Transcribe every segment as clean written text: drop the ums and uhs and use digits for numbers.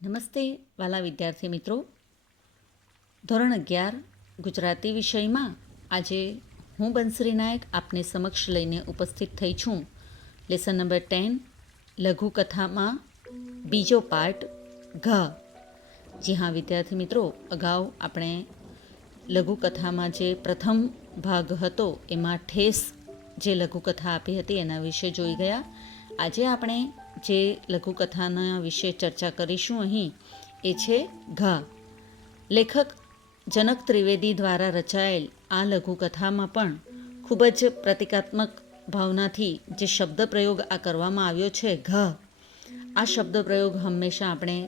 નમસ્તે વાલા વિદ્યાર્થી મિત્રો. ધોરણ 11 ગુજરાતી વિષયમાં આજે હું બંસરી નાયક આપને સમક્ષ લઈને ઉપસ્થિત થઈ છું. લેસન નંબર 10 લઘુકથામાં બીજો પાર્ટ ઘ. જી હા વિદ્યાર્થી મિત્રો, અગાઉ આપણે લઘુકથામાં જે પ્રથમ ભાગ હતો એમાં ઠેસ જે લઘુકથા આપી હતી એના વિશે જોઈ ગયા. આજે આપણે જે લઘુકથાના વિશે ચર્ચા કરીશું અહીં એ છે ઘા. લેખક જનક ત્રિવેદી દ્વારા રચાયેલ આ લઘુકથામાં પણ ખૂબ જ પ્રતિકાત્મક ભાવનાથી જે શબ્દ પ્રયોગ આ કરવામાં આવ્યો છે ઘા. આ શબ્દ પ્રયોગ હંમેશા આપણે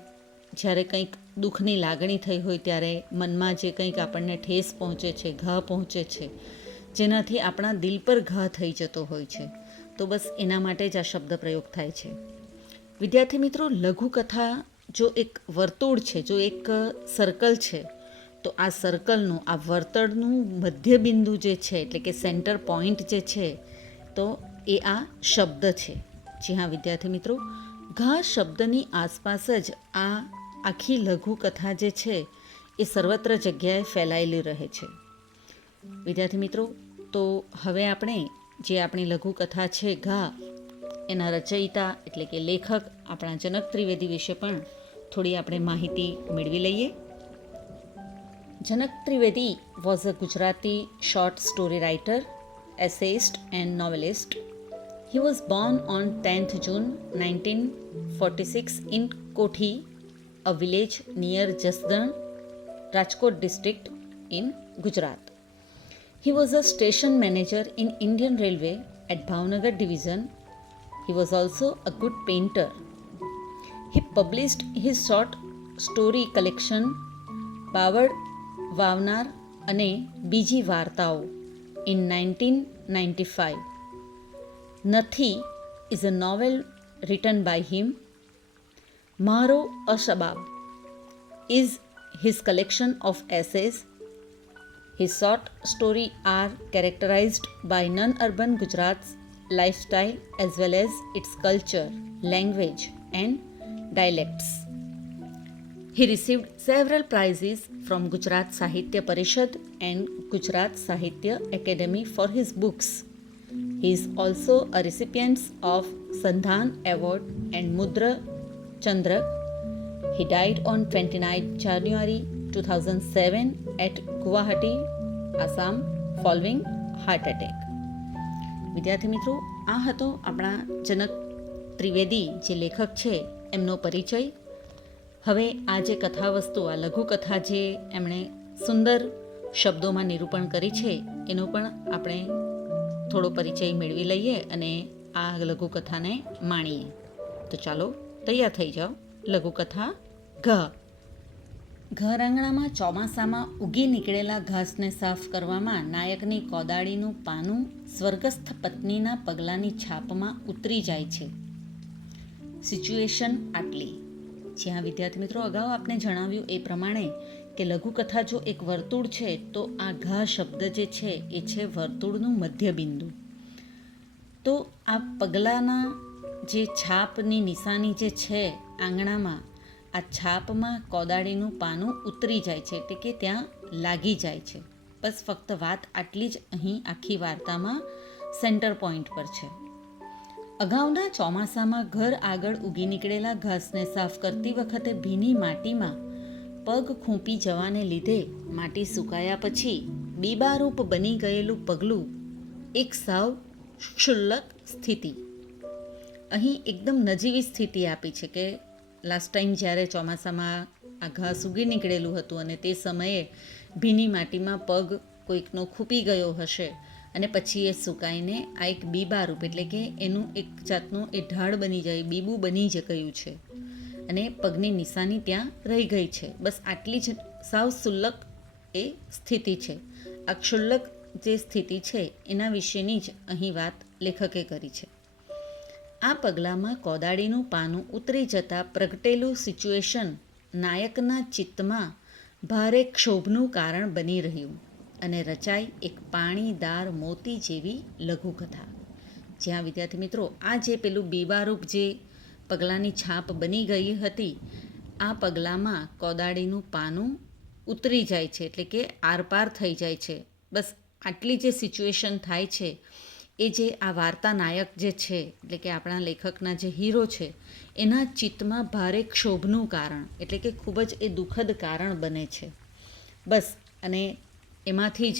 જ્યારે કંઈક દુઃખની લાગણી થઈ હોય ત્યારે મનમાં જે કંઈક આપણને ઠેસ પહોંચે છે, ઘા પહોંચે છે, જેનાથી આપણા દિલ પર ઘા થઈ જતો હોય છે, તો બસ એના માટે જ આ શબ્દ પ્રયોગ થાય છે. વિદ્યાર્થી મિત્રો, લઘુકથા જો એક વર્તુળ છે, જો એક સર્કલ છે, તો આ સર્કલનું, આ વર્તુળનું મધ્યબિંદુ જે છે એટલે કે સેન્ટર પોઈન્ટ જે છે તો એ આ શબ્દ છે. જી હા વિદ્યાર્થી મિત્રો, ઘા શબ્દની આસપાસ જ આ આખી લઘુકથા જે છે એ સર્વત્ર જગ્યાએ ફેલાયેલી રહે છે. વિદ્યાર્થી મિત્રો, તો હવે આપણે જે આપણી લઘુકથા છે ઘા, એના રચયિતા એટલે કે લેખક આપણા જનક ત્રિવેદી વિશે પણ થોડી આપણે માહિતી મેળવી લઈએ. Janak Trivedi was a Gujarati short story writer, essayist and novelist. He was born on 10th June 1946 in Kothi, a village near Jasdan, Rajkot district in Gujarat. He was a station manager in Indian Railway at Bhavnagar division. He was also a good painter. He published his short story collection બાવળ, વાવનાર અને બીજી વાર્તાઓ in 1995. Nathi is a novel written by him. Maro Ashabab is his collection of essays. His short stories are characterized by non-urban Gujarat's lifestyle as well as its culture, language and dialects. He received several prizes from Gujarat Sahitya Parishad and Gujarat Sahitya Academy for his books. He is also a recipient of Sandhan Award and Mudra Chandrak. He died on 29 January 2007 at Guwahati, Assam, following heart attack. વિદ્યાર્થી મિત્રો, આ હતો આપણા જનક ત્રિવેદી જે લેખક છે એમનો પરિચય. હવે આ જે કથાવસ્તુ, આ લઘુકથા જે એમણે સુંદર શબ્દોમાં નિરૂપણ કરી છે એનો પણ આપણે થોડો પરિચય મેળવી લઈએ અને આ લઘુકથાને માણીએ. તો ચાલો તૈયાર થઈ જાઓ. લઘુકથા ઘ. ઘર આંગણામાં ચોમાસામાં ઉગી નીકળેલા ઘાસને સાફ કરવામાં નાયકની કોદાળીનું પાનું સ્વર્ગસ્થ પત્નીના પગલાંની છાપમાં ઉતરી જાય છે. સિચ્યુએશન આટલી. જ્યાં વિદ્યાર્થી મિત્રો, અગાઉ આપને જણાવ્યું એ પ્રમાણે કે લઘુકથા જો એક વર્તુળ છે તો આ ઘા શબ્દ જે છે એ છે વર્તુળનું મધ્યબિંદુ. તો આ પગલાંના જે છાપની નિશાની જે છે આંગણામાં, આ છાપમાં કોદાળીનું પાનું ઉતરી જાય છે એટલે કે ત્યાં લાગી જાય છે. બસ ફક્ત વાત આટલી જ અહીં આખી વાર્તામાં સેન્ટર પોઈન્ટ પર છે. અગાઉના ચોમાસામાં ઘર આગળ ઉગી નીકળેલા ઘાસને સાફ કરતી વખતે ભીની માટીમાં પગ ખૂંપી જવાને લીધે માટી સુકાયા પછી બીબારૂપ બની ગયેલું પગલું એક સાવ ક્ષુલ્લક સ્થિતિ. અહીં એકદમ નજીવી સ્થિતિ આપી છે કે લાસ્ટ ટાઈમ જ્યારે ચોમાસામાં આ ઘાસ ઉગી નીકળેલું હતું અને તે સમયે ભીની માટીમાં પગ કોઈકનો ખૂંપી ગયો હશે અને પછી એ સુકાઈને આ એક બીબારૂપ એટલે કે એનું એક જાતનું એ ઢાળ બની જાય, બીબું બની જ ગયું છે અને પગની નિશાની ત્યાં રહી ગઈ છે. બસ આટલી જ સાવ સુલ્લક એ સ્થિતિ છે. આ ક્ષુલ્લક જે સ્થિતિ છે એના વિશેની જ અહીં વાત લેખકે કરી છે. આ પગલામાં કોદાળીનું પાનું ઉતરી જતાં પ્રગટેલું સિચ્યુએશન નાયકના ચિત્તમાં ભારે ક્ષોભનું કારણ બની રહ્યું અને રચાઈ એક પાણીદાર મોતી જેવી લઘુકથા. જ્યાં વિદ્યાર્થી મિત્રો, આ જે પેલું બીબારૂપ જે પગલાંની છાપ બની ગઈ હતી આ પગલામાં કોદાળીનું પાનું ઉતરી જાય છે, એટલે કે આરપાર થઈ જાય છે. બસ આટલી જે સિચ્યુએશન થાય છે એ જે આ વાર્તા નાયક જે છે, એટલે કે આપણા લેખકના જે હીરો છે, એના ચિત્તમાં ભારે ક્ષોભનું કારણ, એટલે કે ખૂબ જ એ દુઃખદ કારણ બને છે. બસ અને એમાંથી જ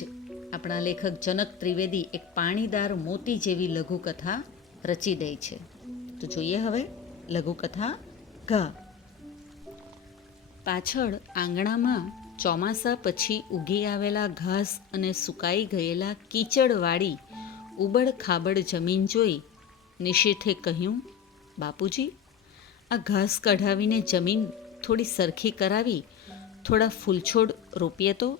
આપણા લેખક જનક ત્રિવેદી એક પાણીદાર મોતી જેવી લઘુકથા રચી દે છે. તો જોઈએ હવે લઘુકથા ઘા. પાછળ આંગણામાં ચોમાસા પછી ઉગી આવેલા ઘાસ અને સુકાઈ ગયેલા કીચડવાળી ઉબડ ખાબડ જમીન જોઈ નિશીથે કહ્યું, બાપુજી, આ ઘાસ કઢાવીને જમીન થોડી સરખી કરાવી થોડા ફૂલછોડ રોપીએ તો.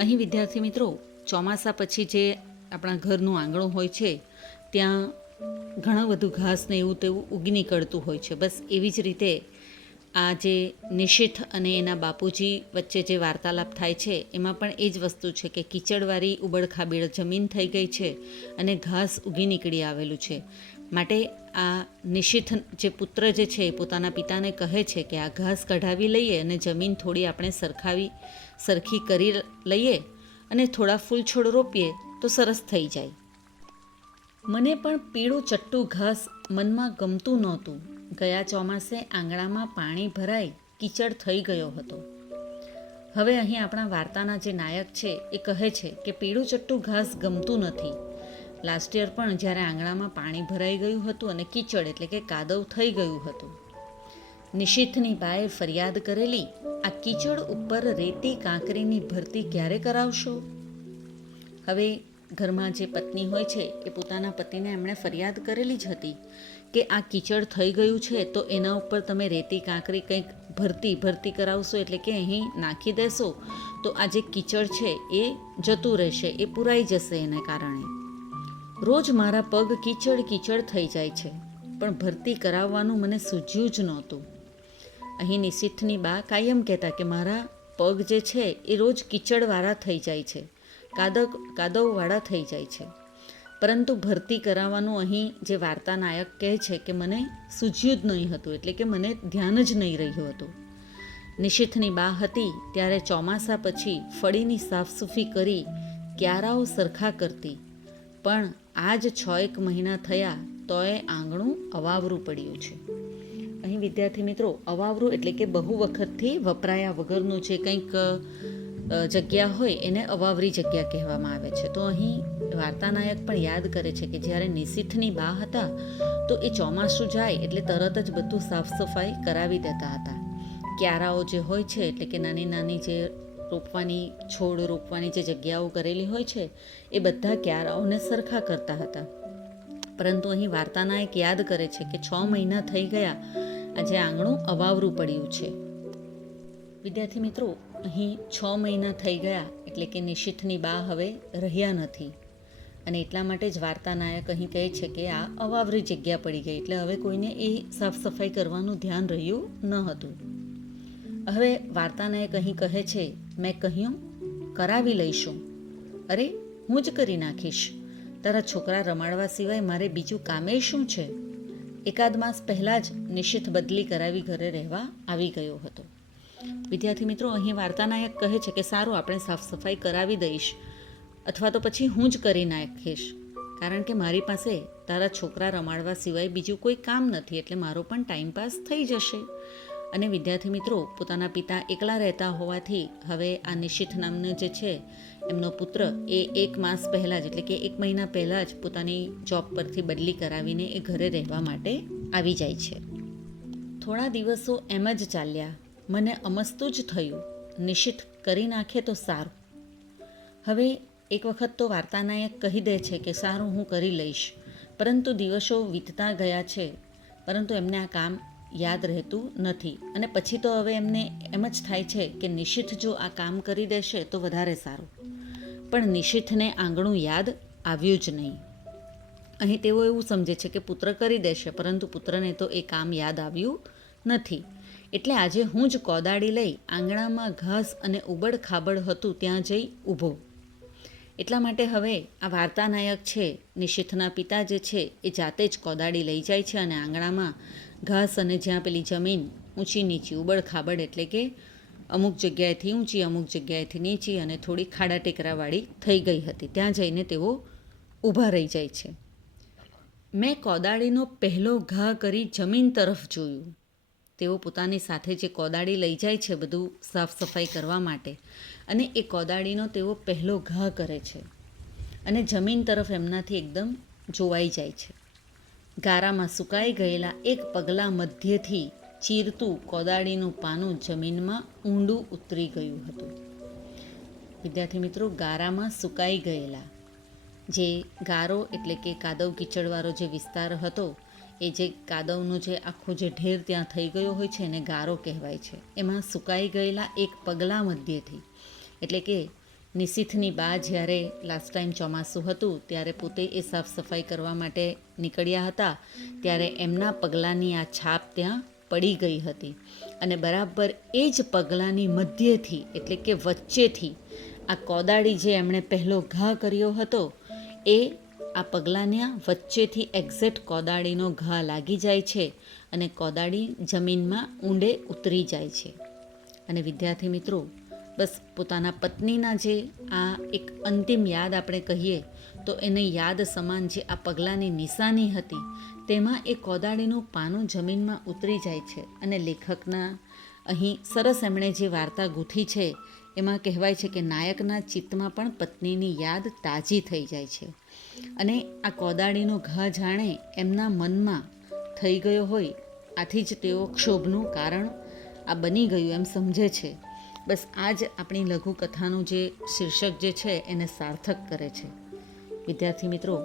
અહીં વિદ્યાર્થી મિત્રો, ચોમાસા પછી જે આપણા ઘરનું આંગણું હોય છે ત્યાં ઘણું બધું ઘાસ ને એવું તેવું ઉગી નીકળતું હોય છે. બસ એવી જ રીતે આ જે નિશીથ અને એના બાપુજી વચ્ચે જે વાર્તાલાપ થાય છે એમાં પણ એ જ વસ્તુ છે કે કીચડવાળી ઉબડખાબીડ જમીન થઈ ગઈ છે અને ઘાસ ઉગી નીકળી આવેલું છે. માટે આ નિશીથ જે પુત્ર જે છે એ પોતાના પિતાને કહે છે કે આ ઘાસ કઢાવી લઈએ અને જમીન થોડી આપણે સરખી કરી લઈએ અને થોડા ફૂલ છોડ રોપીએ તો સરસ થઈ જાય. મને પણ પીળું ચટ્ટું ઘાસ મનમાં ગમતું નહોતું. ગયા ચોમાસે આંગણામાં પાણી ભરાઈ કીચડ થઈ ગયો હતો. હવે અહીં આપણા વાર્તાના જે નાયક છે એ કહે છે કે પીળું ચટ્ટું ઘાસ ગમતું નથી. લાસ્ટ યર પણ જ્યારે આંગણામાં પાણી ભરાઈ ગયું હતું અને કીચડ એટલે કે કાદવ થઈ ગયું હતું. નિશીથની બાએ ફરિયાદ કરેલી, આ કીચડ ઉપર રેતી કાંકરીની ભરતી ક્યારે કરાવશો? હવે ઘરમાં જે પત્ની હોય છે એ પોતાના પતિને એમણે ફરિયાદ કરેલી જ હતી કે આ કીચડ થઈ ગયું છે તો એના ઉપર તમે રેતી કાંકરી કંઈક ભરતી કરાવશો, એટલે કે અહીં નાખી દેશો તો આ જે કીચડ છે એ જતું રહેશે, એ પુરાઈ જશે. એને કારણે રોજ મારા પગ કીચડ થઈ જાય છે, પણ ભરતી કરાવવાનું મને સૂઝ્યું જ નહોતું. અહીં નિશીથની બા કાયમ કહેતા કે મારા પગ જે છે એ રોજ કીચડવાળા થઈ જાય છે, કાદવવાળા થઈ જાય છે, પરંતુ ભરતી કરાવવાનું અહીં જે વાર્તા નાયક કહે છે કે મને સૂઝ્યું જ નહીં હતું, એટલે કે મને ધ્યાન જ નહીં રહ્યું હતું. નિશીથની બા હતી ત્યારે ચોમાસા પછી ફળીની સાફસૂફી કરી ક્યારાઓ સરખા કરતી, પણ આજ 6-1 મહિના થયા તોય આંગણું અવાવરું પડ્યું છે. અહીં વિદ્યાર્થી મિત્રો, અવાવરું એટલે કે બહુ વખતથી વપરાયા વગરનું જે કંઈક જગ્યા હોય એને અવાવરી જગ્યા કહેવામાં આવે છે. તો અહીં વાર્તાનાયક પણ યાદ કરે છે કે જ્યારે નિશીથની બા હતા તો એ ચોમાસું જાય એટલે તરત જ બધું સાફ સફાઈ કરાવી દેતા હતા. ક્યારાઓ જે હોય છે એટલે કે નાની નાની જે છોડ રોપવાની જે જગ્યાઓ કરેલી હોય છે એ બધા ક્યારાઓને સરખા કરતા હતા. પરંતુ અહીં વાર્તાનાયક યાદ કરે છે કે 6 મહિના થઈ ગયા, આજે આંગણું અવાવરું પડ્યું છે. વિદ્યાર્થી મિત્રો, અહીં 6 મહિના થઈ ગયા એટલે કે નિશીથની બા હવે રહ્યા નથી અને એટલા માટે જ વાર્તાનાયક અહીં કહે છે કે આ અવાવરી જગ્યા પડી ગઈ, એટલે હવે કોઈને એ સાફ સફાઈ કરવાનું ધ્યાન રહ્યું ન હતું. હવે વાર્તાનાયક અહીં કહે છે, મેં કહ્યું કરાવી લઈશું. અરે હું જ કરી નાખીશ, તારા છોકરા રમાડવા સિવાય મારે બીજું કામે શું છે? એકાદ માસ પહેલાં જ નિશીથ બદલી કરાવી ઘરે રહેવા આવી ગયો હતો. વિદ્યાર્થી મિત્રો, અહીં વાર્તાનાયક કહે છે કે સારું, આપણે સાફ સફાઈ કરાવી દઈશ અથવા તો પછી હું જ કરી નાખીશ, કારણ કે મારી પાસે તારા છોકરા રમાડવા સિવાય બીજું કોઈ કામ નથી, એટલે મારો પણ ટાઈમપાસ થઈ જશે. અને વિદ્યાર્થી મિત્રો, પોતાના પિતા એકલા રહેતા હોવાથી હવે આ નિશીથ નામનો જે છે એમનો પુત્ર એ 1 માસ પહેલાં જ એટલે કે 1 મહિના પહેલાં જ પોતાની જોબ પરથી બદલી કરાવીને એ ઘરે રહેવા માટે આવી જાય છે. થોડા દિવસો એમ જ ચાલ્યા. મને અમસ્તું જ થયું, નિશીથ કરી નાખે તો સારું. હવે એક વખત તો વાર્તાનાયક કહી દે છે કે સારું, હું કરી લઈશ, પરંતુ દિવસો વીતતા ગયા છે, પરંતુ એમને આ કામ યાદ રહેતું નથી અને પછી તો હવે એમને એમ જ થાય છે કે નિશીથ જો આ કામ કરી દેશે તો વધારે સારું. પણ નિશીથને આંગણું યાદ આવ્યું જ નહીં. અહીં તેઓ એવું સમજે છે કે પુત્ર કરી દેશે, પરંતુ પુત્રને તો એ કામ યાદ આવ્યું નથી. એટલે આજે હું જ કોદાળી લઈ આંગણામાં ઘાસ અને ઉબડ ખાબડ હતું ત્યાં જઈ ઊભો. એટલા માટે હવે આ વાર્તાનાયક છે, નિશીથના પિતા જે છે એ જાતે જ કોદાળી લઈ જાય છે અને આંગણામાં ઘાસ અને જ્યાં પેલી જમીન ઊંચી નીચી, ઉબડ ખાબડ એટલે કે અમુક જગ્યાએથી ઊંચી, અમુક જગ્યાએથી નીચી અને થોડી ખાડા ટેકરાવાળી થઈ ગઈ હતી. ત્યાં જઈને તેઓ ઊભા રહી જાય છે. મેં કોદાળીનો પહેલો ઘા કરી જમીન તરફ જોયું. તેઓ પોતાની સાથે જે કોદાળી લઈ જાય છે બધું સાફ સફાઈ કરવા માટે, અને એ કોદાળીનો તેઓ પહેલો ઘા કરે છે અને જમીન તરફ એમનાથી એકદમ જોવાઈ જાય છે. ગારામાં સુકાઈ ગયેલા એક પગલા મધ્યથી ચીરતું કોદાળીનું પાનું જમીનમાં ઊંડું ઉતરી ગયું હતું. વિદ્યાર્થી મિત્રો, ગારામાં સુકાઈ ગયેલા, જે ગારો એટલે કે કાદવ કીચડવાળો જે વિસ્તાર હતો, એ જે કાદવનો જે આખો જે ઢેર ત્યાં થઈ ગયો હોય છે એને ગારો કહેવાય છે. એમાં સુકાઈ ગયેલા એક પગલા મધ્યથી, એટલે કે નિશીથની બા જ્યારે લાસ્ટ ટાઈમ ચોમાસું હતું ત્યારે પોતે એ સાફ સફાઈ કરવા માટે નીકળ્યા હતા, ત્યારે એમના પગલાંની આ છાપ ત્યાં પડી ગઈ હતી. અને બરાબર એ જ પગલાંની મધ્યથી એટલે કે વચ્ચેથી આ કોદાળી જે એમણે પહેલો ઘા કર્યો હતો એ આ પગલાંના વચ્ચેથી એક્ઝેક્ટ કોદાળીનો ઘા લાગી જાય છે અને કોદાળી જમીનમાં ઊંડે ઉતરી જાય છે. અને વિદ્યાર્થી મિત્રો, બસ પોતાના પત્નીના જે આ એક અંતિમ યાદ આપણે કહીએ તો એને યાદ સમાન જે આ પગલાંની નિશાની હતી તેમાં એ કોદાળીનું પાનું જમીનમાં ઉતરી જાય છે. અને લેખકના અહીં સરસ એમણે જે વાર્તા ગૂંથી છે એમાં કહેવાય છે કે નાયકના ચિત્તમાં પણ પત્નીની યાદ તાજી થઈ જાય છે અને આ કોદાળીનો ઘા જાણે એમના મનમાં થઈ ગયો હોય, આથી જ તેઓ ક્ષોભનું કારણ આ બની ગયું એમ સમજે છે. બસ આ જ આપણી લઘુકથાનું જે શીર્ષક જે છે એને સાર્થક કરે છે. વિદ્યાર્થી મિત્રો,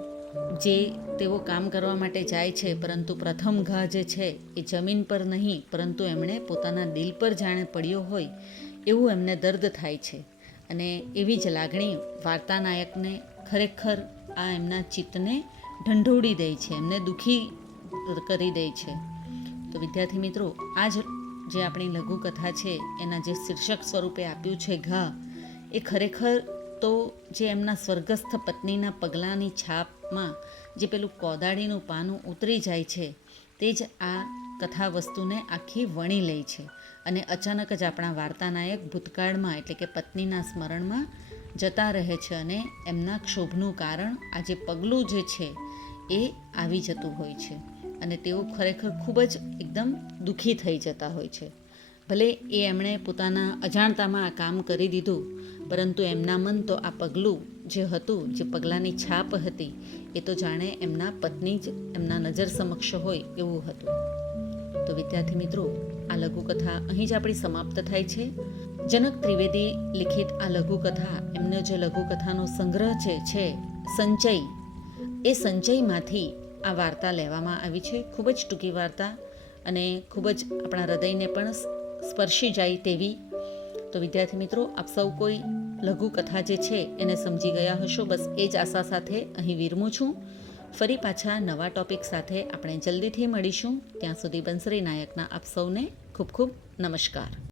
જે તેઓ કામ કરવા માટે જાય છે પરંતુ પ્રથમ ઘા જે છે એ જમીન પર નહીં પરંતુ એમણે પોતાના દિલ પર જાણે પડ્યો હોય એવું એમને દર્દ થાય છે. અને એવી જ લાગણી વાર્તા નાયકને ખરેખર આ એમના ચિત્તને ઢંઢોળી દે છે, એમને દુઃખી કરી દે છે. તો વિદ્યાર્થી મિત્રો, આ જ જે આપણી લઘુકથા છે એના જે શીર્ષક સ્વરૂપે આપ્યું છે ઘા, એ ખરેખર તો જે એમના સ્વર્ગસ્થ પત્નીના પગલાંની છાપમાં જે પેલું કોદાળીનું પાનું ઉતરી જાય છે તે જ આ કથા વસ્તુને આખી વણી લે છે. અને અચાનક જ આપણા વાર્તાનાયક ભૂતકાળમાં એટલે કે પત્નીના સ્મરણમાં જતા રહે છે અને એમના ક્ષોભનું કારણ આ જે પગલું જે છે એ આવી જતું હોય છે અને તેઓ ખરેખર ખૂબ જ એકદમ દુઃખી થઈ જતા હોય છે. ભલે એ એમણે પોતાના અજાણતામાં આ કામ કરી દીધું, પરંતુ એમના મન તો આ પગલું જે હતું, જે પગલાંની છાપ હતી, એ તો જાણે એમના પત્ની જ એમના નજર સમક્ષ હોય એવું હતું. તો વિદ્યાર્થી મિત્રો, આ લઘુકથા અહીં જ આપણી સમાપ્ત થાય છે. જનક ત્રિવેદી લિખિત આ લઘુકથા, એમનો જે લઘુકથાનો સંગ્રહ છે સંચય, એ સંચયમાંથી આ વાર્તા લેવામાં આવી છે. ખૂબ જ ટૂંકી વાર્તા અને ખૂબ જ આપણા હૃદયને પણ સ્પર્શી જાય તેવી. તો વિદ્યાર્થી મિત્રો, આપ સૌ કોઈ લઘુકથા જે છે એને સમજી ગયા હશો. બસ એ જ આશા સાથે અહીં વિરમું છું. ફરી પાછા નવા ટોપિક સાથે આપણે જલ્દીથી મળીશું. ત્યાં સુધી બંસરી નાયકના આપ સૌને ખૂબ ખૂબ નમસ્કાર.